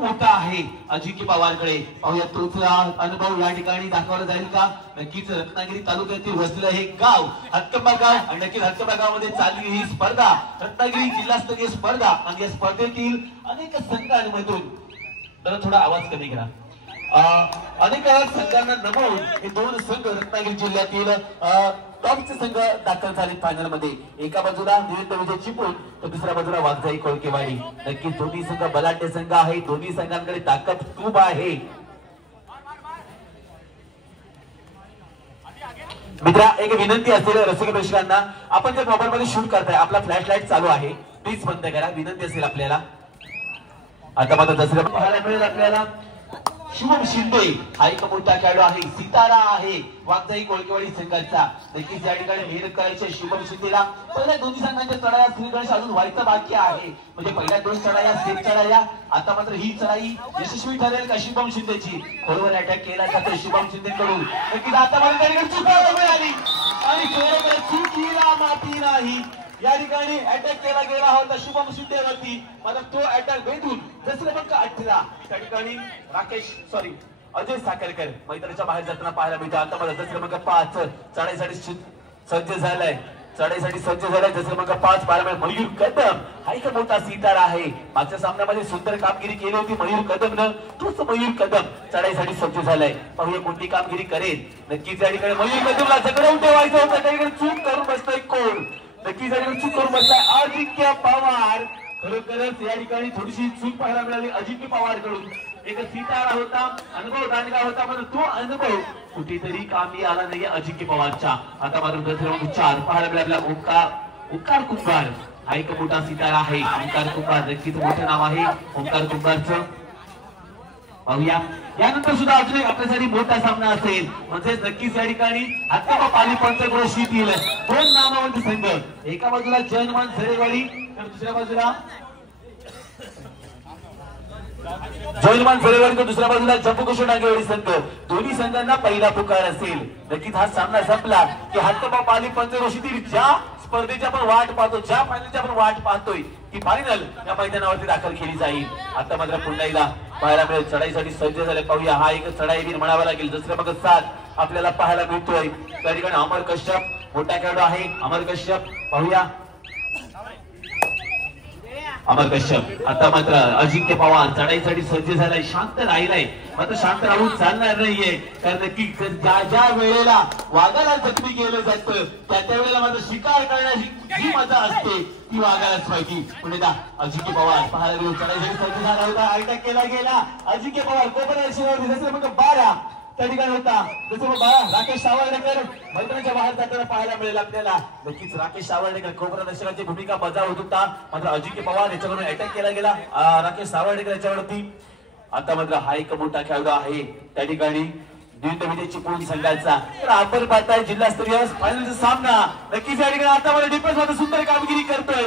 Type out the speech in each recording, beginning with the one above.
मोठा आहे अजिंक्य पवारकडे. पाहूया तोच अनुभव या ठिकाणी दाखवला जाईल का. नक्कीच रत्नागिरी तालुक्यातील वसलेलं हे गाव हत्कंबा गाव आणि नक्कीच हत्कंबा गावामध्ये चालली ही स्पर्धा रत्नागिरी जिल्हास्तरीय स्पर्धा आणि या स्पर्धेतील अनेक संघांमधून जरा थोडा आवाज कमी करा. अनेक संघांना नमवून हे दोन संघ रत्नागिरी जिल्ह्यातील टॉपचे संघ दाखल झाले फायनल मध्ये. एका बाजूला निवेंद्र विजय चिपळूण तर दुसऱ्या बाजूला वाघजाई कोळकेवाडी. नक्कीच दोन्ही संघ बलाढ्य संघ आहे. दोन्ही संघांकडे ताकद खूप आहे. मित्रा एक विनंती असेल रसिक प्रेक्षकांना, आपण जे मोबाईल मध्ये शूट करताय आपला फ्लॅश लाईट चालू आहे, प्लीज बंद करा. विनंती असेल आपल्याला. आता मात्र दसऱ्या पाहायला मिळेल आपल्याला शुभम शिंदे हा एक मोठा खेळाडू आहे. सितारा आहे वाघजाई कोळकेवाडी संघाचा. नक्कीच या ठिकाणी मेहनत करायची शिवम शिंदेला. पहिल्या दोन्ही संघांच्या चढाया श्रीगणेश अजून व्हायचं बाकी आहे. म्हणजे पहिल्या दोन चढाया सेफ चढाया. आता मात्र ही चढाई यशस्वी ठरेल का शुभम शिंदेची. खोलवर अटॅक केला जातो शुभम शिंदेकडून. नक्कीच आता मात्र चुकायला मिळाली आणि चुकीला माती नाही. या ठिकाणी अटॅक केला गेला होता शुभम शिंदेवरती. मात्र तो अटॅक भेटून जसं क्रमांक 18 त्या ठिकाणी अजय साखरकर मैदानाच्या बाहेर जाताना पाहायला मिळतो. आता मला जसं क्रमांक 5 चढाईसाठी सज्ज झालाय. चढाईसाठी सज्ज झालाय जसं क्रमांक 5 पाहायला मिळेल मयूर कदम हा एक मोठा सितारा आहे. मागच्या सामन्यामध्ये सुंदर कामगिरी केली होती मयूर कदमनं. तोच मयूर कदम चढाईसाठी सज्ज झालाय. पाहूया कोणती कामगिरी करेल. नक्कीच या ठिकाणी मयूर कदमला जगडवून ठेवायचं होतं. त्या ठिकाणी चूक करून बसतोय कोण. नक्कीच चूक करून बसलाय अजिंक्य पवार. खरोखरच या ठिकाणी थोडीशी चूक पाहायला मिळाली अजिंक्य पवार कडून. एक सितारा होता अनुभव दांडगा होता पण तो अनुभव कुठेतरी कामी आला नाही अजिंक्य पवारच्या. आता मात्र 4 पाहायला मिळाला ओंकार कुंभार हा एक मोठा सितारा आहे. ओंकार कुंभार नक्कीच मोठं नाव आहे ओंकार कुंभारचं. पाहूया यानंतर सुद्धा अजून एक आपल्यासाठी मोठा सामना असेल. म्हणजे नक्कीच या ठिकाणी हत्कंबा पाली पंचक्रोशीतील दोन नामवंत संघ. एका बाजूला जयमान झरेवाडी तर दुसऱ्या बाजूला जयमान झरेवाडी तर दुसऱ्या बाजूला जम्बूकिशोर डांगेवाडी संघ. दोन्ही संघांना पहिला पुकार असेल. नक्कीच हा सामना संपला की हत्कंबा पाली पंचक्रोशीतील ज्या स्पर्धेची आपण वाट पाहतो ज्या फायनलची आपण वाट पाहतोय ती फायनल या मैदानावरती दाखल केली जाईल. आता मात्र पुन्हा एकदा पाहायला मिळेल चढाईसाठी सज्ज झाले. पाहूया हा एक चढाईवीर म्हणावा लागेल. जसं मग 7 आपल्याला पाहायला मिळतोय. त्या ठिकाणी अमर कश्यप मोठा खेळाडू आहे. अमर कश्यप पाहूया अमर कश्यप. आता मात्र अजिंक्य पवार चढाईसाठी सज्ज झालाय. शांत राहिलाय मात्र शांत राहून चालणार नाहीये. कारण की ज्या वेळेला वाघाला जखमी केलं जातं त्या वेळेला मात्र शिकार करण्याची जी मजा असते ती वाघालाच माहिती. पुन्हा अजिंक्य पवार पाहायला मिळून चढाईसाठी सज्ज झाला होता. अटॅक केला गेला अजिंक्य पवार कोपऱ्यावर मग 12 त्या ठिकाणी होता. जसं मग राकेश सावर्डेकर मैदानाच्या बाहेर जाताना पाहायला मिळेल आपल्याला. नक्कीच राकेश सावर्डेकर कोपरा दर्शकाची भूमिका बजावत होता. मात्र अजिंक्य पवार याच्याकडून अटॅक केला गेला राकेश सावर्डेकर याच्यावरती. आता मात्र हा एक मोठा खेळाडू आहे त्या ठिकाणी निवेंद्र विजय चिपळूण संघाचा. तर आपण पाहताय जिल्हास्तरीय फायनलचा सामना. नक्कीच या ठिकाणी आता मला डिफेन्स मध्ये सुंदर कामगिरी करतोय.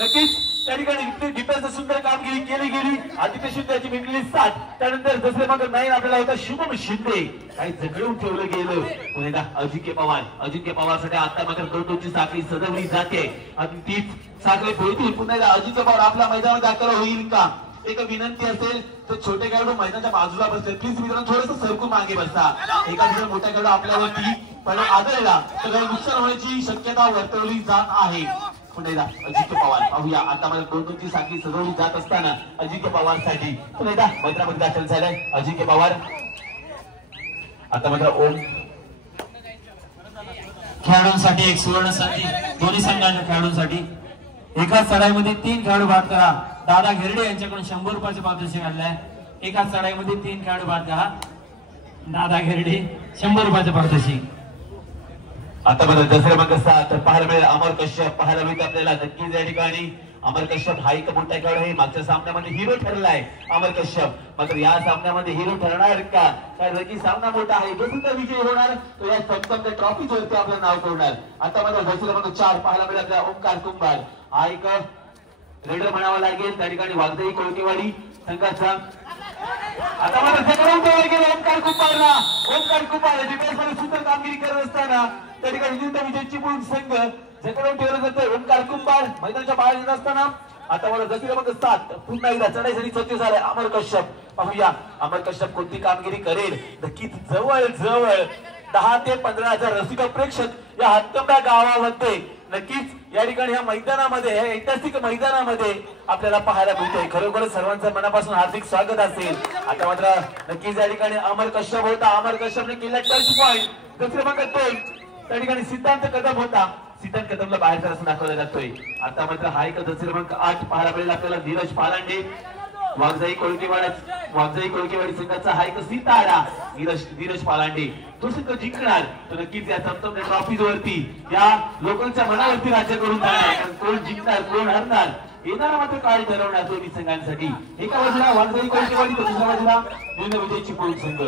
नक्कीच त्या ठिकाणी डिफेन्स सुंदर कामगिरी केली गेली. आदित्य शिंदे याची मिळाली 7. त्यानंतर दुसरे मग 9 आपल्याला होता शुभम शिंदे. काही जगडून ठेवलं गेलं. पुन्हा अजिंक्य पवारसाठी आता मात्र 2-2ची साखळी सजवली जाते आणि तीच साखळी भेटून पुन्हा अजिंक्य पवार आपल्या मैदानात दाखल होईल का. एक विनंती असेल तर छोटे खेळाडू मैदानाच्या बाजूला बसले प्लीज मित्रांनो थोडंसं सरकून मागे बसा. एका ठिकाणी मोठा खेळाडू आपल्यावरती पण आदळला तर काही नुकसान होण्याची शक्यता वर्तवली जात आहे. पुन्हा अजिंक्य पवार पाहूया आता मला 2-2ची साखळी सजवली जात असताना अजिंक्य पवार साठी पुन्हा मैदानामध्ये दाखल झालाय अजिंक्य पवार. आता मात्र ओम खेळाडूंसाठी एक सुवर्ण संधी दोन्ही संघाच्या खेळाडूंसाठी. एकाच चढाईमध्ये 3 खेळाडू बाद करा. दादा घेरडे यांच्याकडून 100 रुपयाचे पारितोषिक आणलंय. एकाच चढाईमध्ये 3 खेळाडू बाद करा. दादा घेरडे 100 रुपयाचे पारितोषिक. आता मला दसरे मग 7 पाहायला मिळेल अमर कश्यप पाहायला मिळते आपल्याला. नक्कीच या ठिकाणी अमर कश्यप हा एक मोठा खेळाडू आहे. मागच्या सामन्यामध्ये हिरो ठरलाय अमर कश्यप. मात्र या सामन्यामध्ये हिरो ठरणार का. कारण की सामना मोठा आहे. जो सुद्धा विजय होणार तो या चमचमच्या ट्रॉफीवरती आपलं नाव करणार. आता मला दसरे मग 4 पाहायला मिळेल आपल्याला ओंकार कुंभार हा एक रेडर म्हणावा लागेल त्या ठिकाणी वाघजाई कोळकेवाडी संघाचा. आता मला जगडून ठेवलं गेलं ओंकार कुंभारला. ओंकार कुंभार डिफेन्स मध्ये सुंदर कामगिरी करत असताना त्या ठिकाणी निवेंद्र विजय चिपळूण संघ जगडून ठेवलं जातं. ओंकार कुंभार मैदानाच्या बाहेर येत असताना आता मला जशी क्रमांक 7 पुन्हा एकदा चढाईसाठी सज्ज झालाय अमर कश्यप. पाहूया अमर कश्यप कोणती कामगिरी करेल. नक्कीच जवळ जवळ 10 ते 15,000 रसिक प्रेक्षक या हातकंब्या गावामध्ये नक्कीच या ठिकाणी ह्या मैदानामध्ये या ऐतिहासिक मैदानामध्ये आपल्याला पाहायला मिळतोय. खरोखर सर्वांचं मनापासून हार्दिक स्वागत असेल. आता मात्र नक्कीच या ठिकाणी अमर कश्यप होता. अमर कश्यपने केला टच पॉइंट. दुसरे क्रमांक 2 त्या ठिकाणी सिद्धांत कदम होता. सिद्धांत कदमला बाहेर करायचं दाखवला जातोय. आता मात्र हा एक दुसरे क्रमांक 8 पाहायला मिळेल आपल्याला धीरज पालांडे. वाघजाई कोळकेवाडी संघाचा हा एक सितारा धीरज पालांडे. तो संघ जिंकणार तर नक्कीच या चमचमच्या ट्रॉफीज वरती या लोकांच्या मनावरती राज्य करून जाणार. कोण जिंकणार कोण हरणार येणारा मात्र काळ ठरवणार दोन्ही संघांसाठी. एका बाजूला वाघजाई कोळकेवाडी तर दुसऱ्या बाजूला विजय चिपळूण संघ.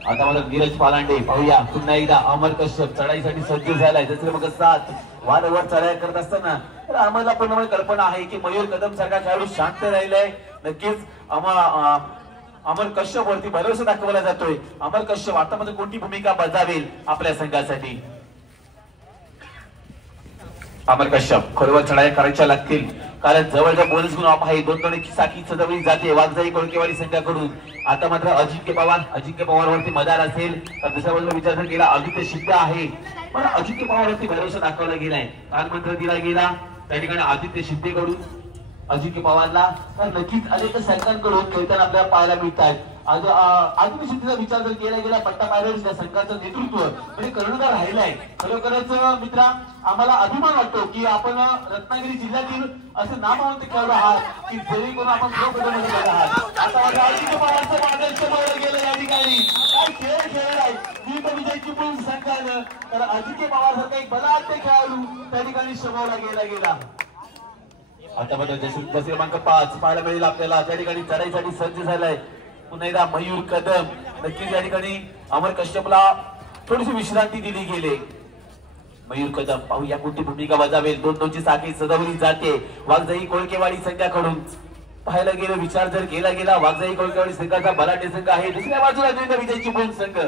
आता मला धीरज पालांडे. पाहूया पुन्हा एकदा अमर कश्यप चढाईसाठी सज्ज झालाय. दुसरे मग 7 वारंवार चढाई करत असताना तर आम्हाला पूर्णपणे कल्पना आहे की मयूर कदम सारखा खेळाडू शांत राहिलाय. नक्कीच अमर कश्यप वरती भरोसा दाखवला जातोय. अमर कश्यप आता मध्ये कोणती भूमिका बजावेल आपल्या संघासाठी. अमर कश्यप खरोखर चढाई करायच्या लागतील कारण जवळच्या बोनस गुण ऑफ आहे. 2 साखी सजवली जाते वाघजाई कोळकेवाडी संघाकडून. आता मात्र अजिंक्य पवार वरती मदार असेल तर दुसऱ्या बाजूला विचार केला आदित्य शिंदे आहे. पण अजिंक्य पवार वरती भरोसा दाखवला गेलाय. कालमंत्र दिला गेला त्या ठिकाणी आदित्य शिंदे कडून अजिंक्य पवारला. तर नक्कीच अनेक संघांकडून खेळताना आपल्याला पाहायला मिळतात. आदित्य शिंदेचा विचार जर केला गेला पट्टा पायरेज या संघाचं नेतृत्व म्हणजे कर्णधार राहिलाय. खरोखरच मित्रा आम्हाला अभिमान वाटतो की आपण रत्नागिरी जिल्ह्यातील असं नामवंत खेळाडू आहात की जरी कोण आपण प्रो पदामध्ये गेला आहात. आता माझ्या अजिंक्य पवारचं मागेल समोर गेलं या ठिकाणी काय खेळ खेळलाय विजय चिपळूण संघानं. तर अजिंक्य पवार सारखा एक बलाढ्य खेळाडू त्या ठिकाणी समोरला गेला. आता मात्र जसे क्रमांक 5 पाहायला मिळेल आपल्याला त्या ठिकाणी चढाईसाठी सज्ज झालाय पुन्हा एकदा मयूर कदम. नक्कीच या ठिकाणी अमर कश्यपला थोडीशी विश्रांती दिली गेली. मयूर कदम पाहूया कोणती भूमिका बजावेल. 2 साखी सजवली जाते वाघजाई कोळकेवाडी संघाकडून. पाहायला गेलं विचार जर केला गेला वाघजाई कोळकेवाडी संघाचा बलाढ्य संघ आहे. दुसऱ्या बाजूला विजय चिपळूण संघ.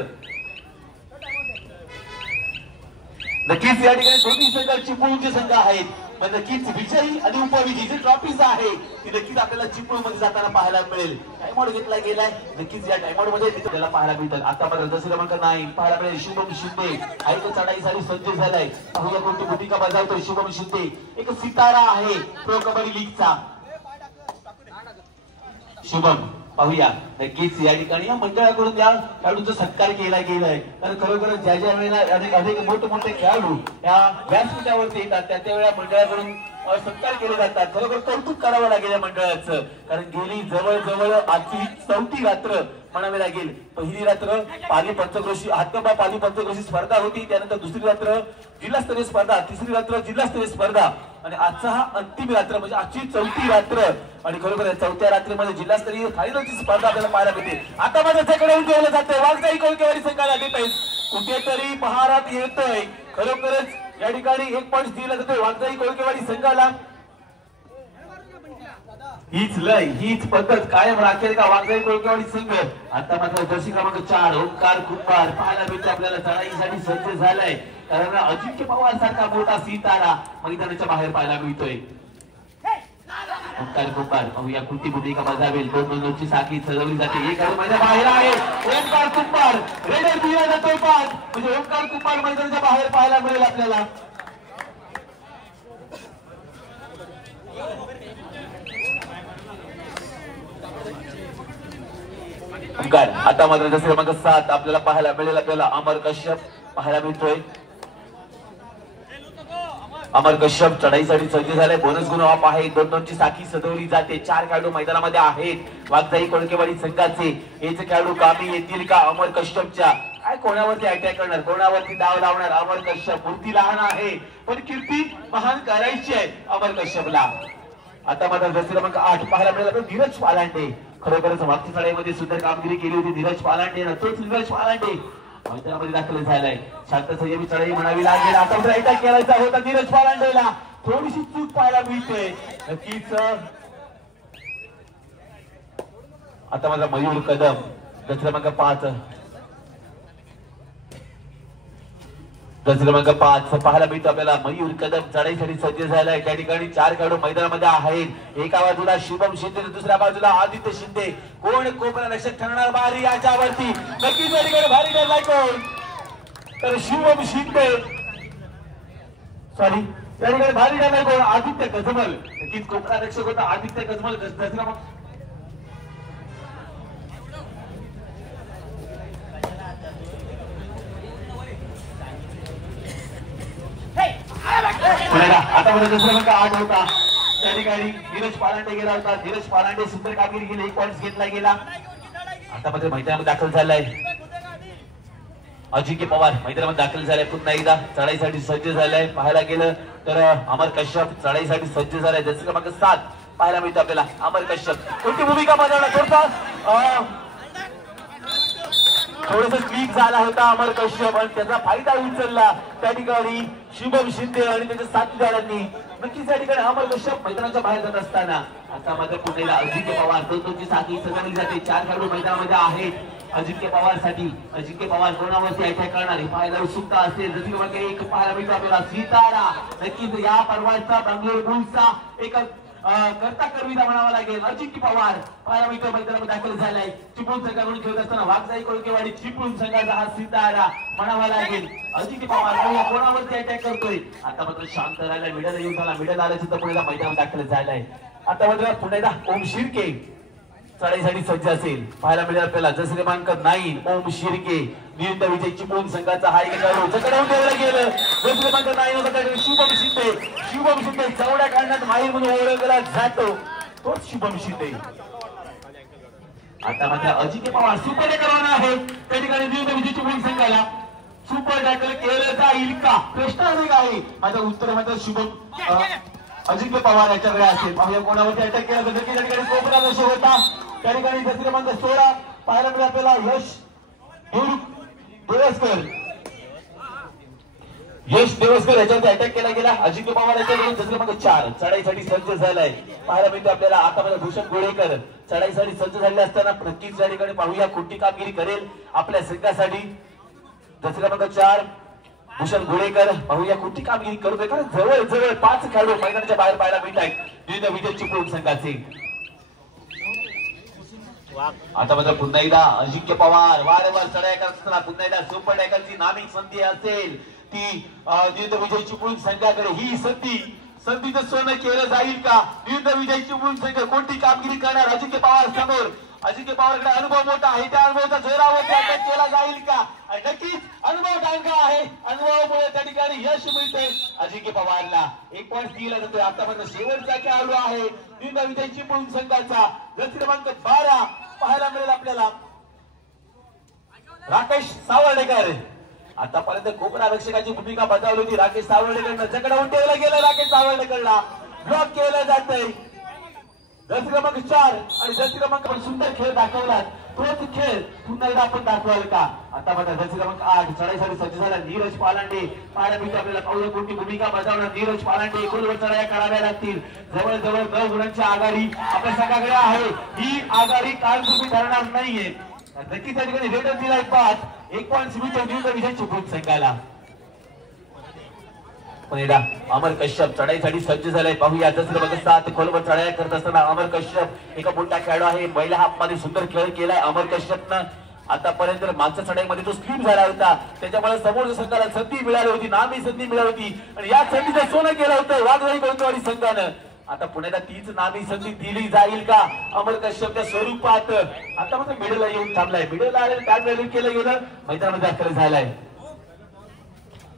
नक्कीच या ठिकाणी दोन्ही संघ चिपळूणचे संघ आहेत. पण नक्कीच विजयी आणि उपविजयी जी ट्रॉफीज आहे ती नक्कीच आपल्याला चिपळूण मध्ये जाताना पाहायला मिळेल. टाइमआउट घेतला गेलाय नक्कीच या टाइमआउट मध्ये आपल्याला पाहायला मिळतात. आता मात्र दुसरे क्रमांक 9 पाहायला मिळेल शुभम शिंदे. आहे चढाईसाठी सज्ज झालाय. पाहूया कोणती भूमिका बजावतोय शुभम शिंदे. एक सितारा आहे प्रो कबड्डी लीगचा. शुभम पाहूया नक्कीच या ठिकाणी या मंडळाकडून त्या खेळाडूंचा सत्कार केला गेलाय. कारण खरोखर ज्या ज्या वेळेला अनेक मोठे खेळाडू या व्यासपीठावरती येतात त्या वेळा मंडळाकडून सत्कार केले जातात. खरोखर कौतुक करावं लागेल या मंडळाचं कारण गेली जवळ आजची 4थी रात्र म्हणावी लागेल. पहिली रात्र पाली पंचक्रोशी हातकंबा पाली पंचक्रोशी स्पर्धा होती. त्यानंतर दुसरी रात्र जिल्हास्तरीय स्पर्धा, तिसरी रात्र जिल्हास्तरीय स्पर्धा आणि आजचा हा अंतिम रात्र म्हणजे आजची 4थी रात्र. आणि खरोखर 4थ्या रात्रीमध्ये जिल्हास्तरीय फायनलची स्पर्धा आपल्याला पाहायला मिळते. आता माझ्या त्याकडे ठेवलं जातंय वाघजाई कोळकेवाडी संघाला डिफेन्स कुठेतरी बहारात येतोय. खरोखरच या ठिकाणी 1 पॉइंट दिला जातोय वाघजाई कोळकेवाडी संघाला. हीच लय हीच पद्धत कायम राखेल का वाघजाई कोळकेवाडी संघ. आता मात्र जर्सी क्रमांक 4 ओंकार कुंभार पाहायला मिळते आपल्याला चढाईसाठी सज्ज झालाय. कारण अजिंक्य पवार सारखा मोठा सितारा मैदानाच्या बाहेर पाहायला मिळतोय. ओंकार कुंभार पाहूया कोणती भूमिका बजावेल. 2 साखी सजवली जाते. एक माझ्या बाहेर आहे ओंकार कुंभार. रेडर दिला जातोय 5 म्हणजे ओंकार कुंभार मैदानाच्या बाहेर पाहायला मिळेल आपल्याला. आता मात्र दुसरे क्रमांक 7 आपल्याला पाहायला मिळेल. आपल्याला अमर कश्यप पाहायला मिळतोय. अमर कश्यप चढाईसाठी सज्ज झालाय. बोनस गुण ऑफ आहे. 2 साखी सजवली जाते. 4 खेळाडू मैदानामध्ये आहेत वाघजाई कोळकेवाडी संघाचे. हेच खेळाडू कामी येतील का अमर कश्यपच्या. काय कोणावरती अटॅक करणार कोणावरती डाव लावणार अमर कश्यप. मूर्ती लहान आहे पण कीर्ती महान करायची आहे अमर कश्यपला. आता मात्र दुसरे क्रमांक 8 पाहायला मिळेल धीरज पालांडे. खरोखरच मागच्या चढाईमध्ये सुंदर कामगिरी केली होती धीरज पालांडे. तोच धीरज पालांडे मैदानामध्ये दाखल झालाय. शांत संयमी चढाई म्हणावी लागेल. आता अटॅक करायचा होता धीरज पालांडेला. थोडीशी चूक पाहायला मिळते नक्कीच. आता माझा मयूर कदम दुसरा क्रमांक 5 क्रमांक 5 पाहायला मिळतो आपल्याला मयूर कदम चढाईसाठी सज्ज झालाय। त्या ठिकाणी 4 खेळाडू मैदानामध्ये आहेत। एका बाजूला शुभम शिंदे दुसऱ्या बाजूला आदित्य शिंदे। कोण कोपरा रक्षक ठरणार भारी याच्यावरती नक्कीच त्या ठिकाणी भारी ठरलाय कोण तर शुभम शिंदे सॉरी त्या ठिकाणी भारी ठरलाय कोण आदित्य कजमल। नक्कीच कोपरा रक्षक होता आदित्य कजमल। आता क्रमांक 8 होता त्या ठिकाणी धीरज पालांडे गेला होता। धीरज पालांडे सुंदर कामगिरी केली 1 पॉइंट घेतला गेला। आता मध्ये मैदानामध्ये दाखल झालाय अजिंक्य पवार मैदानामध्ये दाखल झालाय। पुन्हा एकदा चढाईसाठी सज्ज झालाय। पाहायला गेलं तर अमर कश्यप चढाईसाठी सज्ज झालाय। जसं क्रमांक 7 पाहायला मिळतो आपल्याला अमर कश्यप कोणती भूमिका बजावणार थोडस क्लिक झाला होता अमर कश्यप आणि त्याचा फायदा उचलला त्या ठिकाणी शुभम शिंदे आणि त्याच्या साथीदारांनी। नक्कीच त्या ठिकाणी अमर कश्यप मैदानाच्या बाहेर जात असताना आता मात्र पुण्याला अजिंक्य पवार दोनची साथी सजवली जाते। 4 खेळाडू मैदानामध्ये आहेत अजिंक्य पवार साठी। अजिंक्य पवार कोणावरती अटॅक करणार हे पाहायला उत्सुकता असेल। जसं क्रमांक 1 पाहायला मिळतो आपल्याला सितारा। नक्कीच या पर्वाचा बंगलोर बुल्सचा एक करता करविता म्हणावा लागेल अजिंक्य पवार पाहायला मिळतो मैदानामध्ये दाखल झालाय। चिपळूण संघाकडून खेळत असताना वाघजाई कोळकेवाडी चिपळूण संघाचा हा सितारा म्हणावा लागेल। अजिंक्य पवार कोणावरती अटॅक करतोय आता मात्र शांत राहिला मिडल येऊन झाला। मिडल आल्याचं तर पुण्याला मैदानात दाखल झालाय। आता मात्र पुण्याला ओम शिर्के चढाईसाठी सज्ज असेल पाहायला मिळेल आपल्याला। जसं क्रमांक 9 ओम शिर्के नियुक्त विजय चिपळूण संघाचा हा एक खेळाडू चकडवून ठेवला गेलं। जसं क्रमांक 9 होता शुभम शिंदे। शुभम शिंदे चौड्या काढण्यात माहीर म्हणून ओळखला जातो तोच शुभम शिंदे। आता मात्र अजिंक्य पवार सुपर टॅकल आहे त्या ठिकाणी नियुक्त विजय चिपळूण संघाला सुपर टॅकल केलं जाईल का प्रश्न आहे। माझं उत्तर मात्र शुभम अजिंक्य पवार याच्याकडे असेल। पाहूया कोणावरती अटॅक केला तर त्या ठिकाणी कोपरा दर्शक होता त्या ठिकाणी जसं क्रमांक 16 पाहायला मिळेल आपल्याला यश देवस्कर याच्यावरती अटॅक केला गेला। अजिंक्य पवार याच्याकडून जसं क्रमांक 4 चढाईसाठी सज्ज झालाय पाहायला मिळतो आपल्याला। आता मला भूषण गोळेकर चढाईसाठी सज्ज झाले असताना नक्कीच या ठिकाणी पाहूया कोणती कामगिरी करेल आपल्या संघासाठी। जसं क्रमांक 4 भूषण गोळेकर पाहूया कोणती कामगिरी करतोय कारण जवळ जवळ 5 खेळाडू मैदानाच्या बाहेर पाहायला मिळत आहेत विविध विजय चिपळूण संघाचे। आता मात्र पुन्हा एकदा अजिंक्य पवार वारंवार चढाई करत असताना पुन्हा एकदा सुपर टॅकलची नामी संधी असेल ती विविध विजय चिपळूण संघाकडे। ही संधीचं सोनं केलं जाईल का विविध विजय चिपळूण संघ कोणती कामगिरी करणार अजिंक्य पवार समोर। अजिंक्य पवारकडे अनुभव मोठा आहे त्या अनुभवाचा जोरावरती अटॅक केला जाईल का आणि नक्कीच अनुभव टांगा आहे अनुभवामुळे त्या ठिकाणी यश मिळते अजिंक्य पवारला। 1 पॉइंट दिला जातोय। आता मात्र शेवटचा खेळाडू आहे विविध विजय चिपळूण संघाचा जसं क्रमांक 12 पाहायला मिळेल आपल्याला राकेश सावर्डेकर। आतापर्यंत कोपरा रक्षकाची भूमिका बजावली होती राकेश सावर्डेकर जगडावून ठेवला गेला। राकेश सावर्डेकरला ब्लॉक केलं जातंय जसं क्रमांक 4 आणि जसं क्रमांक सुंदर खेळ दाखवला तोच खेळ पुन्हा एकदा आपण दाखवाल का। आता मात्र जसं क्रमांक 8 चढाईसाठी सज्ज झाला नीरज पालांडे पाहायला मिळतो आपल्याला। पाहूया कोणती भूमिका बजावणार नीरज पालांडे खोलवर चढाया कराव्या लागतील। जवळजवळ 9 गुणांची आघाडी आपल्या संघाकडे आहे। ही आघाडी काळजी ठरणार नाहीये नक्कीच त्या ठिकाणी रेडर दिला 1 पॉइंट मिळतो विजय चिपळूण संघाला। अमर कश्यप चढाईसाठी सज्ज झालाय पाहूया जसं क्रमांक 7 खोलवर चढाया करत असताना अमर कश्यप एका मोठा खेळाडू आहे। महिला हाफ मध्ये सुंदर खेळ केलाय अमर कश्यपनं। आतापर्यंत मागच्या चढाईमध्ये तो स्लिप झाला होता त्याच्यामुळे समोरच्या संघाला संधी मिळाली होती नामी संधी मिळाली होती आणि या संधीचं सोनं केलं होतं वाघजाई कोळकेवाडी संघानं। आता पुण्याला तीच नामी संधी दिली जाईल का अमर कश्यपच्या स्वरूपात। आता मात्र मिडलला येऊन थांबलाय मिडलला आलेलं काय व्हॅल्यू केलं गेलं मैदानामध्ये दाखल झालाय।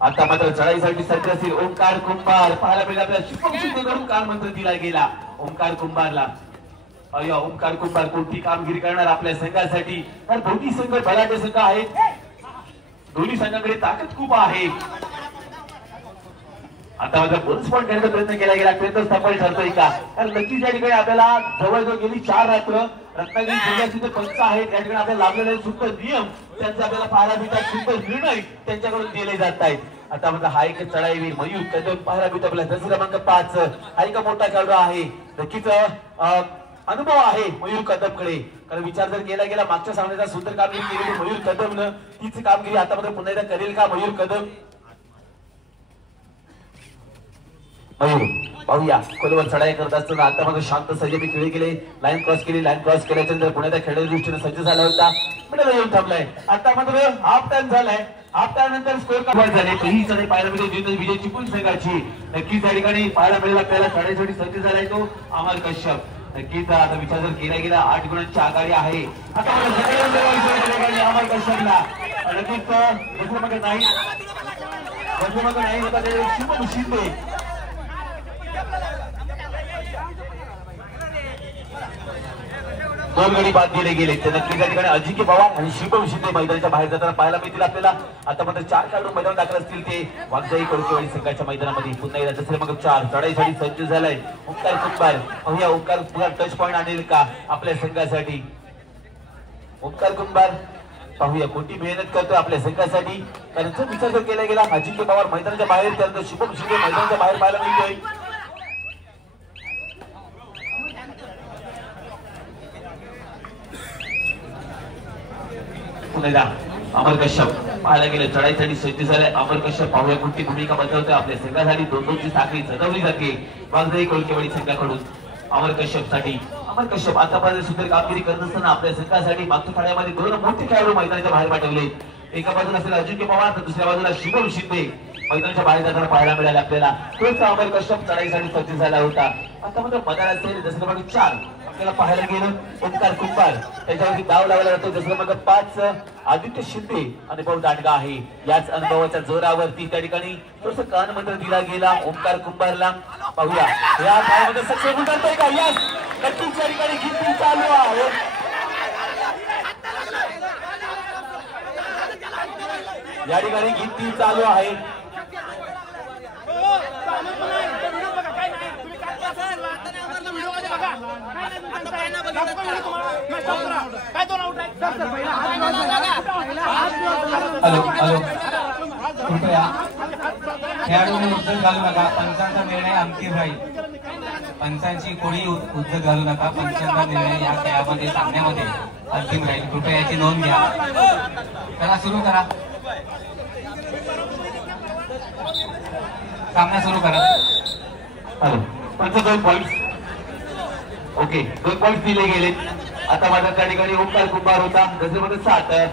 आता मात्र चढाईसाठी सज्ज असेल ओमकार कुंभार पाहायला मिळेल आपल्याला। शुभम शिंदेकडून काल मंत्र दिला गेला ओमकार कुंभारला। ओमकार कुंभार कोणती कामगिरी करणार आपल्या संघासाठी कारण दोन्ही संघ बलाढ्य संघ आहेत दोन्ही संघाकडे ताकद खूप आहे। आता मात्र बोनस पॉइंट घेण्याचा प्रयत्न केला गेला प्रयत्न सफल ठरतोय का कारण नक्कीच या ठिकाणी आपल्याला जवळजवळ गेली 4 रात्र रत्नागिरी जिल्ह्याचे पंच आहेत त्या ठिकाणी आपल्याला लाभलेले सुंदर नियम त्यांचे आपल्याला पाहायला मिळतात सुंदर निर्णय त्यांच्याकडून दिले जात आहेत। आता मात्र हा एक चढाईवीर मयूर कदम पाहायला मिळतो आपल्याला जसं क्रमांक 5 हा एक मोठा खेळाडू आहे नक्कीच अनुभव आहे मयूर कदमकडे कारण विचार जर केला गेला मागच्या सामन्याचा सुंदर कामगिरी केलेली मयूर कदमनं तीच कामगिरी आता मात्र पुन्हा एकदा करेल का मयूर कदम। मयूर पाहूया खोलवर चढाई करत असताना आता मात्र शांत सजमी खेळी गेले. लाईन क्रॉस केली. लाईन क्रॉस केल्यानंतर पुण्याच्या खेळाच्या दृष्टीने सज्ज झाला होता. मिडल येऊन थांबलाय. आता मात्र हाफ टाइम झालाय. हाफ टाइम नंतर स्कोर काय झाले ही चढाई पाहायला मिळते. विजय चिपळूण संघाची नक्कीच या ठिकाणी पाहायला मिळेल आपल्याला. चढाईसाठी सज्ज झालाय तो अमर कश्यप. नक्कीच आता विचार जर केला गेला 8 गुणांची आघाडी आहे. आता अमर कश्यपला नक्कीच नाही होता ते शुभम शिंदे. दोन गडी बाद दिले गेले. ते नक्कीच या ठिकाणी अजिंक्य पवार आणि शुभम शिंदे मैदानाच्या बाहेर जाताना पाहायला मिळतील आपल्याला. आता मात्र 4 खेळाडू मैदानात दाखल असतील ते वागजाई कोळकेवाडी संघाच्या मैदानामध्ये. पुन्हा एकदा दुसरे मग 4 चढाईसाठी सज्ज झालाय ओंकार कुंभार. पाहूया ओंकार कुंभार टच पॉईंट आणेल का आपल्या संघासाठी. ओंकार कुंभार पाहूया कोणती मेहनत करतोय आपल्या संघासाठी. कारण जर विचार जर केला गेला अजिंक्य पवार मैदानाच्या बाहेर त्यानंतर शुभम शिंदे मैदानाच्या बाहेर पाहायला मिळतोय. अमर कश्यप पाहायला गेलं चढाईसाठी सज्ज झालाय. अमर कश्यप पाहूया कोणती भूमिका बजावतोय आपल्या संघासाठी. 2-2ची साखळी सजवली जाते वागजाई कोळकेवाडी संघाकडून अमर कश्यप साठी. अमर कश्यप आतापर्यंत सुंदर कामगिरी करत असताना आपल्या संघासाठी मागच्या खेळामध्ये 2 मोठे खेळाडू मैदानाच्या बाहेर पाठवले. एका बाजूला असेल अजिंक्य पवार तर दुसऱ्या बाजूला शुभम शिंदे मैदानाच्या बाहेर जाताना पाहायला मिळाले आपल्याला. तोच अमर कश्यप चढाईसाठी सज्ज झाला होता. आता मात्र मैदानात असेल दुसऱ्या क्रमांक 4 आपल्याला पाहायला गेलं ओंकार कुंभार. त्याच्यावरती डाव लावला जातो. दुसऱ्या क्रमांक 5 आदित्य शिंदे अनुभव दांडगा आहे. याच अनुभवाच्या जोरावरती त्या ठिकाणी थोडस कान मंत्र दिला गेला ओंकार कुंभारला. पाहूया या काळामध्ये सक्सेसफुल करतोय का. यस नक्कीच या ठिकाणी गिनती चालू आहे. या ठिकाणी गिनती चालू आहे. हॅलो हॅलो कृपया खेळाडूंनी उद्योग घालू नका. पंचांचा निर्णय अंतिम राहील. पंचांची कोणी उद्योग घालू नका. पंचांचा निर्णय या खेळामध्ये सामन्यामध्ये अंतिम राहील. कृपया याची नोंद घ्या. चला सुरू करा. सामना सुरू करा. हॅलो पंच 2 पॉइंट ओके 2 पॉइंट दिले गेले. आता माझा त्या ठिकाणी ओंकार कुंभार होता. गजरमध्ये 7 त्या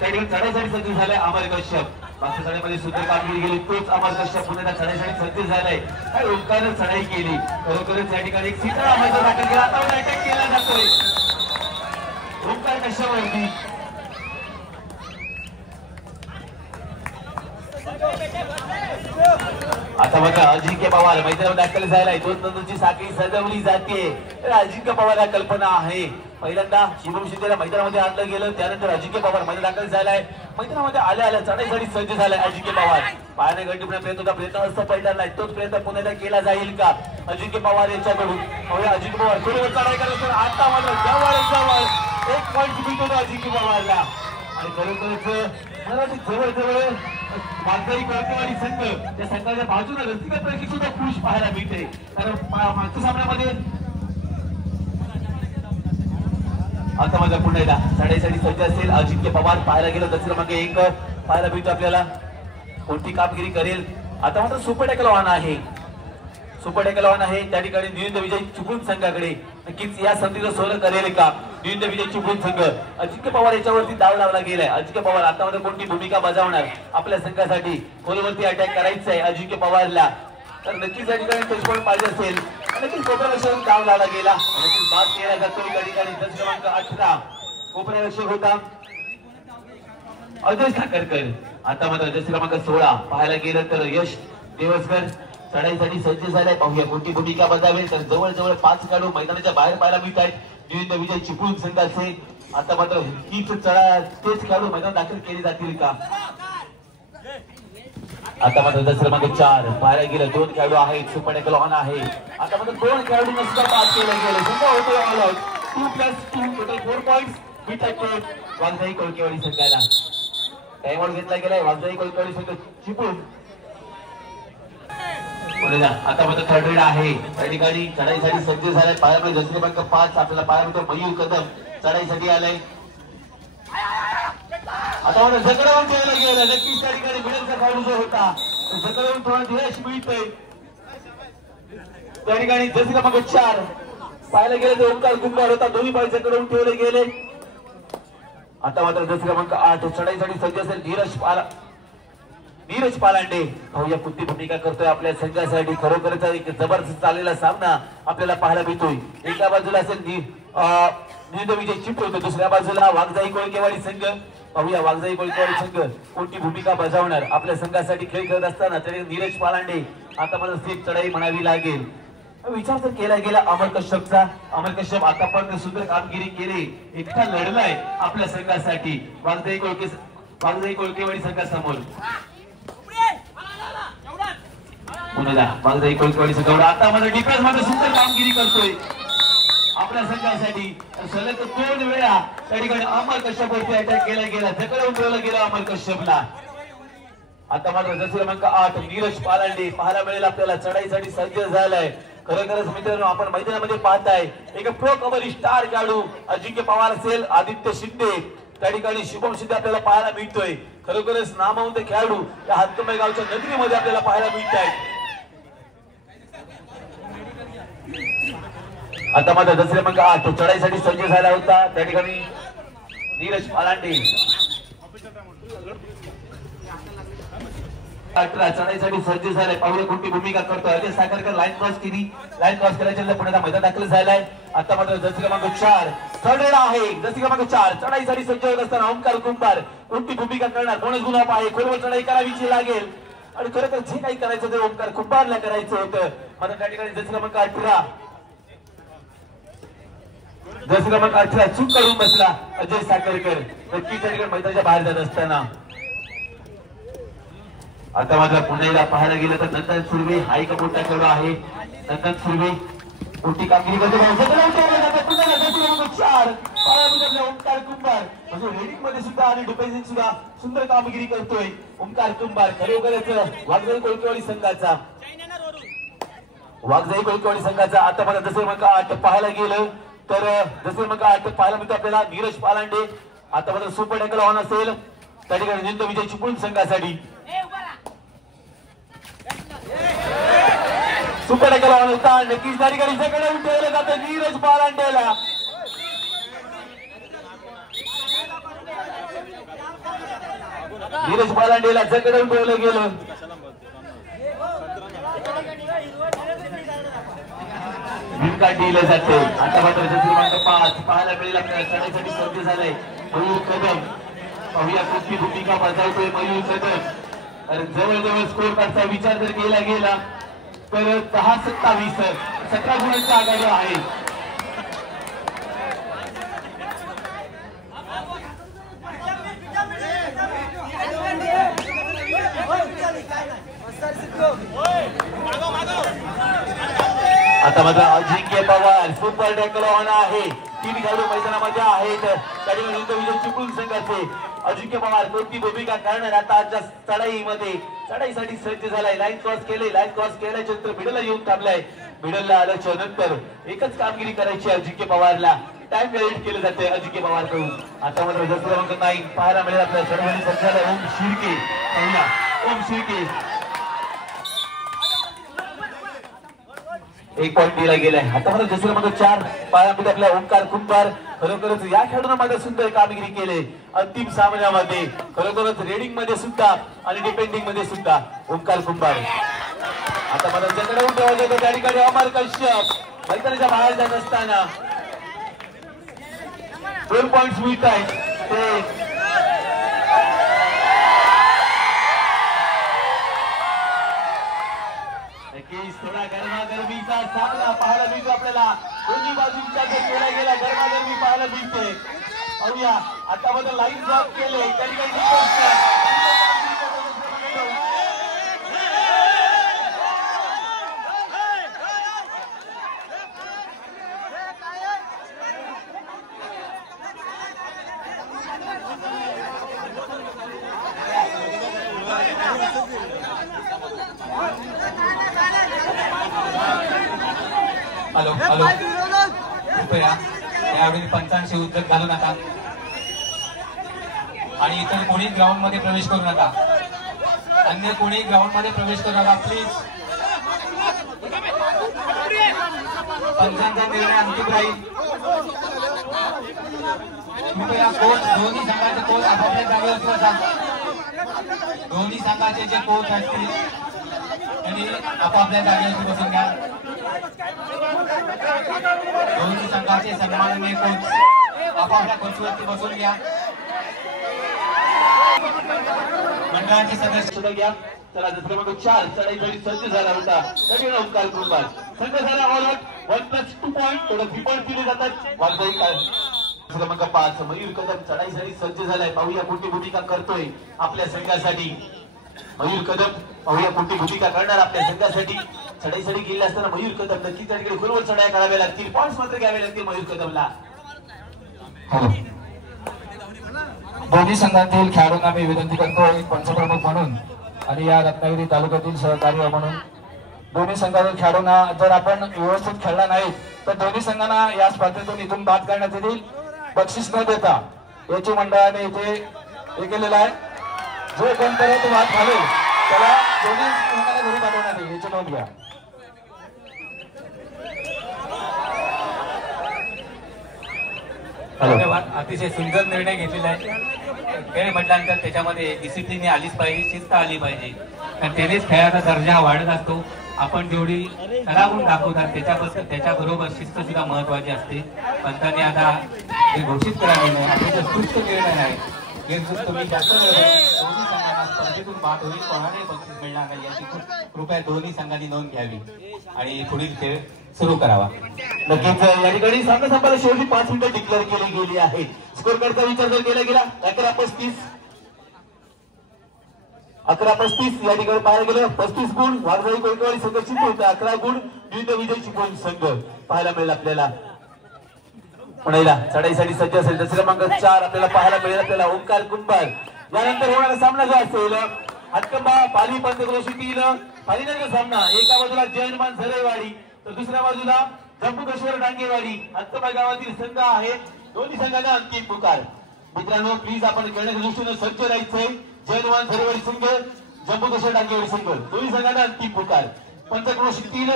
ठिकाणी चढाईसाठी सज्ज झालाय अमर कश्यप. मागच्या चढाईमध्ये सुंदर कामगिरी गेली. तोच अमर कश्यप पुन्हा चढाईसाठी सज्ज झालाय. काय ओंकारने चढाई केली खरोखरच या ठिकाणी एक सीता मैदान दाखल केला. आता अटॅक केला जातोय ओंकार कश्यपवरती. आता बघा अजिंक्य पवार मैदानावर दाखल झालाय. 2-2ची साखळी सजवली जाते. अजिंक्य पवार या कल्पना आहे. पहिल्यांदा शुभम शिंदेला मैदानामध्ये आणलं गेलं. त्यानंतर अजिंक्य पवार मैदान दाखल झालाय. मैदानामध्ये आल्या चढाईसाठी सज्ज झालाय अजिंक्य पवार. पायाने गंडीपुणे प्रयत्न होता. प्रयत्न असं पहिला नाही. तोच प्रयत्न पुण्याला केला जाईल का अजिंक्य पवार याच्याकडून. अजिंक्य पवार थोडीवर चढाई करत आता मात्र जवळ 1 पॉईंट मिळतो अजिंक्य पवारला. आणि खरोखरच जवळ वागजाई कोळकेवाडी संघ त्या संघाच्या बाजूला रसिकांपैकी सुद्धा खुश पाहायला मिळते. कारण मागच्या सामन्यामध्ये आता माझा पुन्हा एकदा चढाईसाठी सज्ज असेल अजिंक्य पवार. पाहायला गेलं दुसरं मागे 1 पाहायला मिळतो आपल्याला. कोणती कामगिरी करेल. आता मात्र सुपर टॅकल ऑन आहे. सुपर टॅकल ऑन आहे त्या ठिकाणी. नियुक्त विजय चिपळूण संघाकडे नक्कीच या संधीचं सोनं करेल का नियुक्त विजय चिपळूण संघ. अजिंक्य पवार याच्यावरती डाव लावला गेलाय. अजिंक्य पवार आता मध्ये कोणती भूमिका बजावणार आपल्या संघासाठी. खोलवरती अटॅक करायचं आहे अजिंक्य पवारला. तर नक्कीच या ठिकाणी टचपॉईंट पाहिजे असेल. नक्कीच कोपऱ्यावर डाव लावला गेला. नक्कीच बाद केला जातो या ठिकाणी. 10 क्रमांक 18 कोपऱ्यावर होता अजय ठाकरकर. आता मात्र 10 क्रमांक 16 पाहायला गेलं तर यश देवसकर चढाईसाठी सज्ज झालाय. पाहूया कोणती भूमिका बजावेल. तर जवळ 5 खेळाडू मैदानाच्या बाहेर पाहायला मिळत आहेत नियुक्त विजय चिपळूण संघाचे. आता मात्र हीच तेच खेळाडू मैदान दाखल केले जातील का. आता मात्र 10 क्रमांक 4 पाहायला गेलं 2 खेळाडू आहेत. सुपर टॅकल ऑन आहे. आता मात्र 2 खेळाडूंना सुद्धा बाद केले गेले. सुद्धा होतो ऑल आउट. 2+2 टोटल 4 पॉइंट्स भेटतात वागजाई कोळकेवाडी संघाला. टाइम आउट घेतला गेलाय वागजाई कोळकेवाडी संघ चिपळूण. आता मात्र थर्ड रेड आहे त्या ठिकाणी. चढाईसाठी सज्ज झालाय. पायामध्ये 10 क्रमांक 5 आपल्याला पायामध्ये मयूर कदम चढाईसाठी आलाय. आता मला जगडवून द्यायला गेलं. नक्कीच त्या ठिकाणी मिडलचा खेळाडू जो होता जगडवून थोडा यश मिळतोय. त्या ठिकाणी जसे क्रमांक 4 पाहायला गेले तर ओंकार कुंभार होता, दोन्ही पाय जकडून ठेवले गेले. आता मात्र जसे क्रमांक 8 चढाईसाठी सज्ज असेल नीरज पालांडे. पाहूया कोणती भूमिका करतोय आपल्या संघासाठी. खरोखरच एक जबरदस्त चाललेला सामना आपल्याला पाहायला मिळतोय. एका बाजूला असेल विजय चिपळूण, दुसऱ्या बाजूला वाघजाई कोळकेवाडी संघ. पाहूया वाघजाई कोळकेवाडी संघ कोणती भूमिका बजावणार आपल्या संघासाठी खेळ खेळत असताना. तरी नीरज पालांडे आता मला स्टेप चढाई म्हणावी लागेल. विचार तर केला गेला अमर कश्यपचा. अमर कश्यप आतापर्यंत सुंदर कामगिरी केली, एकटा लढलाय आपल्या संघासाठी वाघजाई कोळकेवाडी संघासमोर. वाघजाई कोळकेवाडी संघ आता मला डिफेन्स मध्ये सुंदर कामगिरी करतोय आपल्या संघासाठी. सलग 2 वेळा त्या ठिकाणी अमर कश्यप वरती अटॅक केला गेला, जकडून ठेवलं गेलं अमर कश्यपला. आता मात्र जसे क्रमांक 8 नीरज पालांडे पाहायला मिळेल आपल्याला चढाईसाठी सज्ज झालाय. खरोखरच मित्रांनो आपण मैदानामध्ये पाहताय एक प्रो कबड्डी स्टार खेळाडू अजिंक्य पवार असेल, आदित्य शिंदे त्या ठिकाणी शुभम शिंदे आपल्याला पाहायला मिळतोय. खरोखरच नामवंत खेळाडू या हातकंबाई गावच्या नगरीमध्ये आपल्याला पाहायला मिळत आहेत. आता मात्र जसे क्रमांक 8 चढाईसाठी सज्ज झाला होता त्या ठिकाणी नीरज पालांडे. 18 चढाईसाठी सज्ज झालाय. पाहूया कोणती भूमिका करतोय. अजय साखरकर लाईन क्रॉस केली, लाईन क्रॉस केल्याच्या पुण्याला मैदान दाखल झालाय. आता मात्र जसे क्रमांक 4 चढलेला आहे. जसे क्रमांक 4 चढाईसाठी सज्ज होत असताना ओंकार कुंभार कोणती भूमिका करणार. बोनस गुलाब आहे, खोलवर चढाई करावीची लागेल आणि खरं तर जे काही करायचं ते ओंकार कुंभारला करायचं होतं. मात्र त्या ठिकाणी जसे क्रमांक 18 चूक करून बसला अजय साखरकर. नक्की त्या ठिकाणी मैदानाच्या बाहेर जात असताना. आता मात्र पुन्हा एकदा पाहायला गेलं तर नंदन सुर्वे हा एक मोठा खेळाडू आहे. नंदन सुर्वे मोठी कामगिरी करतो. ओंकार कुंभार म्हणजे रेडिंग मध्ये सुद्धा आणि डिफेन्सिंग सुद्धा सुंदर कामगिरी करतोय ओंकार कुंभार. खरोखरच वाघजाई कोळकेवाडी संघाचा आता मला जसे क्रमांक 8 पाहायला गेलं तर जसे क्रमांक 8 पाहायला मिळतो आपल्याला नीरज पालांडे. आता मात्र सुपर टॅकल ऑन असेल त्या ठिकाणी जिंतो विजय चिपळूण संघासाठी. सुपर टॅकल ऑन होता. नक्कीच त्या ठिकाणी जकडून ठेवलं जातं नीरज पालांडेला. नीरज पालांडेला जकडून ठेवलं गेलं. दिलं जाते. आता मात्र जसे क्रमांक 5 पाहायला मिळेल आपल्याला चढाईसाठी सज्ज झालाय मयूर कदम. पाहूया कोणती भूमिका बजावतोय मयूर कदम. जवळजवळ स्कोर काढचा विचार जर केला गेला तर 10-27 17 गुणांचा आघाडी आहे. आता मात्र अजिंक्य पवार सुपर टॅकल ऑन आहे. 3 खेळाडू मैदानामध्ये आहेत त्या ठिकाणी विजय चिपळूण संघाचे. अजिंक्य पवार कोणती भूमिका करणार आता आजच्या चढाईसाठी सज्ज झालाय. लाईन क्रॉस केले, लाईन क्रॉस केल्याच्या नंतर मिडलला येऊन थांबलाय. मिडलला आल्याच्या नंतर एकच कामगिरी करायची अजिंक्य पवारला. टाइम वेट केलं जाते अजिंक्य पवार कडून. आता मात्र जसं क्रमांक 9 पाहायला मिळेल आपल्या सर्वांनी सज्जाला ओम शिर्के. पाहूया ओम शिर्के 1 पॉइंट दिला गेलाय. आता मात्र जसं क्रमांक 4 पाहायला मिळते आपल्या ओंकार कुंभार. खरोखरच या खेळाडूंना मध्ये सुंदर कामगिरी केले अंतिम सामन्यामध्ये. खरोखरच रेडिंग मध्ये सुद्धा आणि डिफेंडिंग मध्ये सुद्धा ओंकार कुंभार. आता मला जकडून ठेवलं होतं त्या ठिकाणी अमर कश्यप मैदानाच्या बाहेर जात असताना 2 पॉइंट्स मिळत आहेत. ते थोडा गरमागरमीचा सामना पाहायला मिळतो आपल्याला. दोन्ही बाजूंचा केला गेला गरमागरमी पाहायला मिळते. पाहूया आता मध्ये लाईन ड्रॉप केले त्या ठिकाणी हॅलो कृपया यावेळी पंचांशी उद्योग घालू नका आणि इतर कोणी ग्राउंड मध्ये प्रवेश करू नका. अन्य कोणी ग्राउंड मध्ये प्रवेश करू नका प्लीज. पंचांचा निर्णय अंतिम राहील. कृपया कोच दोन्ही संघाचे कोच आपापल्या जागेवर बसा. दोन्ही संघाचे जे कोच असतील त्यांनी आपापल्या जागेवर बसून घ्या. दोन्ही संघाचे सन्माननीय कोच आपापल्या कोचवरती बसून घ्या. मंडळाचे सदस्य घ्या. चला जसं क्रमांक 4 चढाईसाठी सज्ज झाला होता सगळ्यांना उपकार कुंभार संघ झाला ऑल आउट 1+2 पॉईंट थोडं 3 पॉईंट दिले जातात. वाजवाई काय क्रमांक 5 मयूर कदम चढाईसाठी सज्ज झालाय. पाहूया कोणती भूमिका करतोय आपल्या संघासाठी. मयूर कदम पाहूया कोणती भूमिका करणार आपल्या संघासाठी. चढाईसाठी गेले असताना मयूर कदम नक्की त्या ठिकाणी खोलवर चढाई कराव्या लागतील. पॉईंट्स मात्र घ्यावे लागतील मयूर कदमला. दोन्ही संघातील खेळाडूंना मी विनंती करतो एक पंचप्रमुख म्हणून आणि या रत्नागिरी तालुक्यातील सहकार्य म्हणून दोन्ही संघातील खेळाडूंना जर आपण व्यवस्थित खेळला नाही तर दोन्ही संघांना या स्पर्धेतून इथून बाद करण्यात येईल. बक्षीस न देता याची मंडळाने इथे हे केलेलं आहे. जो कोणपर्यंत बाद घालेल त्याला दोन्ही संघाला घरी पाठवण्यात येईल याची नोंद घ्या. धन्यवाद. अतिशय सुंदर निर्णय घेतलेला आहे. खेळ म्हटल्यानंतर त्याच्यामध्ये डिसिप्लिन आलीच पाहिजे, शिस्त आली पाहिजे. कारण टेनिस खेळाचा दर्जा वाढत असतो. आपण जेवढी कलागुण दाखवतात त्याच्याबरोबर शिस्त सुद्धा महत्वाची असते. पंतांनी आता हे घोषित करायला नाही आपले जे सुस्त निर्णय आहे हे तुम्ही जास्त दोन्ही संघांना स्पर्धेतून बाद होईल, कोणालाही बक्षीस मिळणार नाही याची कृपया दोन्ही संघांनी नोंद घ्यावी आणि पुढील खेळ सुरू करावा. नक्कीच या ठिकाणी सामना संपायला शेवटी 5 मिनिटं डिक्लेअर केली गेली आहे. स्कोर कार्डचा विचार जर केला गेला 11-35 या ठिकाणी पाहायला गेलं 35 गुण वाघजाई कोळकेवाडी संघ जिंकला होता. 11 गुण विरुद्ध विजय चिपळूण संघ पाहायला मिळेल आपल्याला. पुण्याला चढाईसाठी सज्ज असेल जसं क्रमांक 4 आपल्याला पाहायला मिळेल आपल्याला ओंकार कुंभार. यानंतर होणारा सामना जो असेल हातकंबा पाली पंचक्रोशी 3 फायनलचा सामना. एका बाजूला जयनमान झरेवाडी तर दुसऱ्या बाजूला जम्बुकेश्वर डांगेवाडी हातकंबा गावातील संघ आहे. दोन्ही संघांना अंतिम पुकार. मित्रांनो प्लीज आपण खेळण्याच्या दृष्टीने सज्ज राहायचंय. जयनमान झरेवाडी संघ जम्बुकेश्वर डांगेवाडी संघ दोन्ही संघांना अंतिम पुकार. पंचक्रोशी 3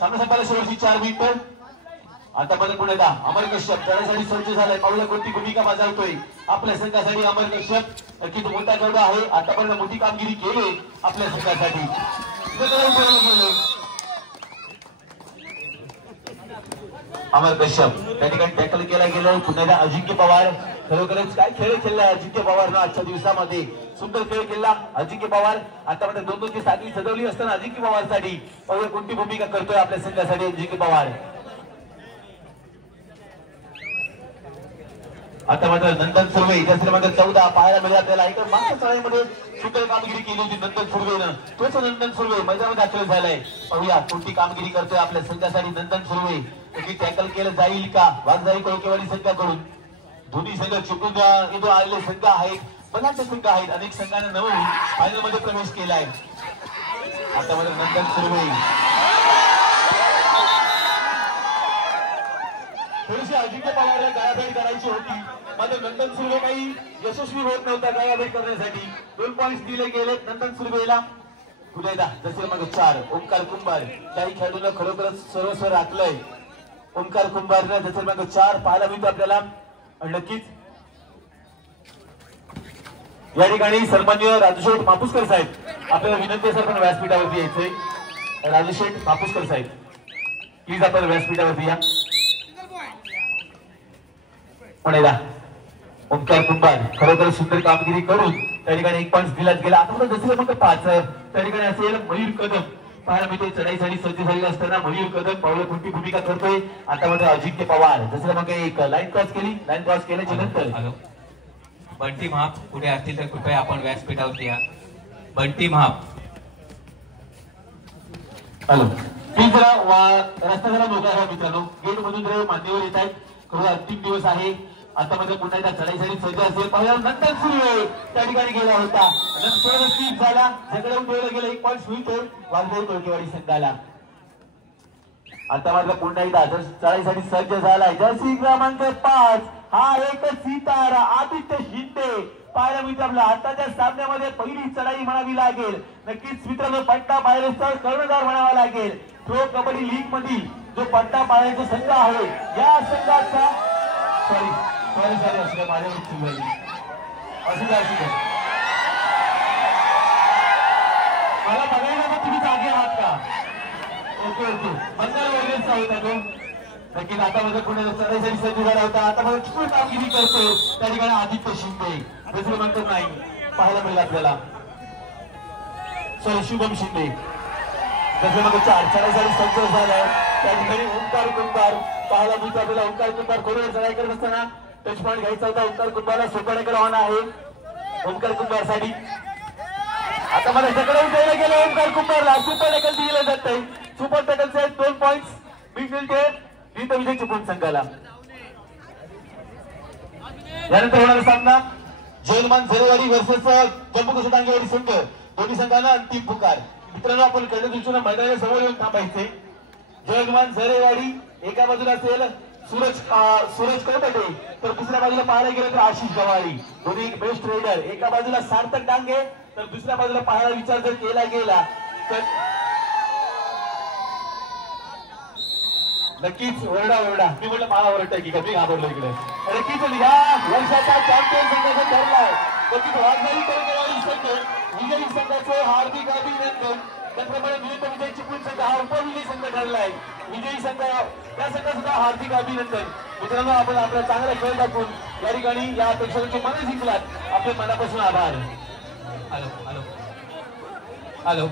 सामना संपायला शेवटची 4 मिनिटं. आता मध्ये पुढे अमर कश्यप चढाईसाठी सज्ज झालाय. पाहूया कोणती भूमिका बजावतोय आपल्या संघासाठी अमर कश्यप. नक्कीच मोठा खेळाडू आहे. आतापर्यंत मोठी कामगिरी केली आपल्या संघासाठी. अमर कश्यप त्या ठिकाणी टॅकल केला गेलं. पुन्हा अजिंक्य पवार खरोखरच काय खेळ खेळलाय अजिंक्य पवारनं आजच्या दिवसामध्ये. सुंदर खेळ खेळला अजिंक्य पवार. आतापर्यंत 2-2ची साखळी सजवली असताना अजिंक्य पवारसाठी पाहूया कोणती भूमिका करतोय आपल्या संघासाठी अजिंक्य पवार. आता मात्र नंदन सुर्वे ज्या क्रमांक 14 पाहायला मिळाला त्याला एका मागच्या चढाईमध्ये सुंदर कामगिरी केली होती नंदन सुर्वेनं. तोच नंदन सुर्वे मैदानामध्ये दाखल झालाय. पाहूया कोणती कामगिरी करतोय आपल्या संघासाठी नंदन सुर्वे. टॅकल केलं जाईल का वाघजाई कोळकेवाडी संघाकडून. दोन्ही संघ चिपळूण इथून आलेले संघ आहेत. बऱ्याच संघ आहेत. अनेक संघांना नवं फायनल मध्ये प्रवेश केलाय. आता मात्र नंदन सुर्वे थोडीशी अजिंक्य पवारला गाळाभेट करायची होती मात्र नंदन सुर्वे काही यशस्वी होत नव्हता गाळाभेट करण्यासाठी. 2 पॉईंट्स दिले गेले नंदन सुर्वेला. पुढे जसे मग 4 ओंकार कुंभार. काही खेळाडूंना खरोखरच सर्वस्व राखलंय ओंकार कुंभारनं. जसे मग 4 पाहायला मिळतो आपल्याला. नक्कीच या ठिकाणी सन्माननीय राजूशेठ मापुसकर साहेब आपल्याला विनंती सर पण व्यासपीठावरती यायचंय. राजूशेठ मापुसकर साहेब प्लीज आपण व्यासपीठावरती या. पुण्याला ओंकार कुंभार खरोखर सुंदर कामगिरी करून त्या ठिकाणी 1 पॉईंट दिलाच गेला. आता जसं मग 5 त्या ठिकाणी असेल मयूर कदम पाहायला मिळते. चढाईसाठी सज्ज झालेले असताना मयूर कदम पावलं कोणती भूमिका करतोय. आता मध्ये अजिंक्य पवार जसं मग एक लाईन क्रॉस केली. लाईन क्रॉस केल्याच्या नंतर बंटी महाप पुढे असतील तर कृपया आपण व्यासपीठावरती या. बंटी महाप हॅलो प्लीज जरा रस्ता जरा मोकळा करा मित्रांनो. गेट मधून जरा मान्यवर येत आहेत. खरं अंतिम दिवस आहे. आता मध्ये पुन्हा एकदा चढाईसाठी सज्ज असेल. पहिला नंतर सुरू त्या ठिकाणी गेला होता. नंतर स्लीप झाला झगडून ठेवलं गेलं. 1 पॉईंट मिळतोय वाघजाई कोळकेवाडी संघाला. आता मात्र पुन्हा एकदा चढाईसाठी सज्ज झालाय जर्सी क्रमांक 5 हा एक सितारा आदित्य शिंदे पाहायला मिळते. आपल्या आताच्या सामन्यामध्ये पहिली चढाई म्हणावी लागेल. नक्कीच मित्रांनो पट्टा पाहिल्यानंतर कर्णधार म्हणावा लागेल. प्रो कबड्डी लीग मधील जो पट्टा पाळण्याचा संघ आहे या संघाचा सॉरी असं माझ्या चूक झाली असू द्या मला बघायला मग तुम्ही जागे आहात का ओके बंगाल वगैरेचा होता तो नक्कीच आता माझं पुणे चढाईसाठी सज्ज झाला होता आता माझं किती कामगिरी करतो त्या ठिकाणी आदित्य शिंदे दुसरं म्हणतो नाही पाहायला मिळेल आपल्याला सॉरी शुभम शिंदे जसं मग 4 चढाईसाठी सज्ज झालाय त्या ठिकाणी ओंकार कुंभार पाहायला मिळतो आपल्याला ओंकार कुंभार कोरोना चढाई करत असताना टच पॉईंट घ्यायचा होता ओंकार कुंभारला सोपाण्याकडे रवाना आहे ओंकार कुंभारसाठी आता मला सगळं द्यायला गेलं ओंकार कुंभारला सुपर टॅकल दिलं जात आहे सुपर टॅकलचे 2 पॉईंट्स मिळते गीत विजय चिपळूण संघाला यानंतर होणारा सामना जयमान झरेवाडी वर्सेस जम्मू काश्मीर संघ दोन्ही संघांना अंतिम पुकार मित्रांनो आपण कडे दिवशी मैदानाच्या समोर येऊन थांबायचे जयमान झरेवाडी एका बाजूला असेल सूरज कोटटे तर दुसऱ्या बाजूला पाहायला गेलं तर आशिष गवारी दोन्ही बेस्ट रेडर एका बाजूला सार्थक डांगे तर दुसऱ्या बाजूला पाहायला विचार जर केला गेला तर नक्कीच ओरडा मी म्हटलं मला ओरडतंय की कधी घाबरलो इकडे नक्कीच या वर्षाचा चॅम्पियन संघाचा ठरलाय नक्कीच वाघमारी कळकवाडी संघ विजयी संघाचे हार्दिक अभिनंदन त्याप्रमाणे विजय चिपळूण संघ हा उपविजयी संघ ठरलाय विजयी संघ त्या संघात सुद्धा हार्दिक अभिनंदन मित्रांनो आपण आपला चांगला खेळ दाखवून या ठिकाणी या प्रेक्षकांची मने जिंकलात आपले मनापासून आभार हॅलो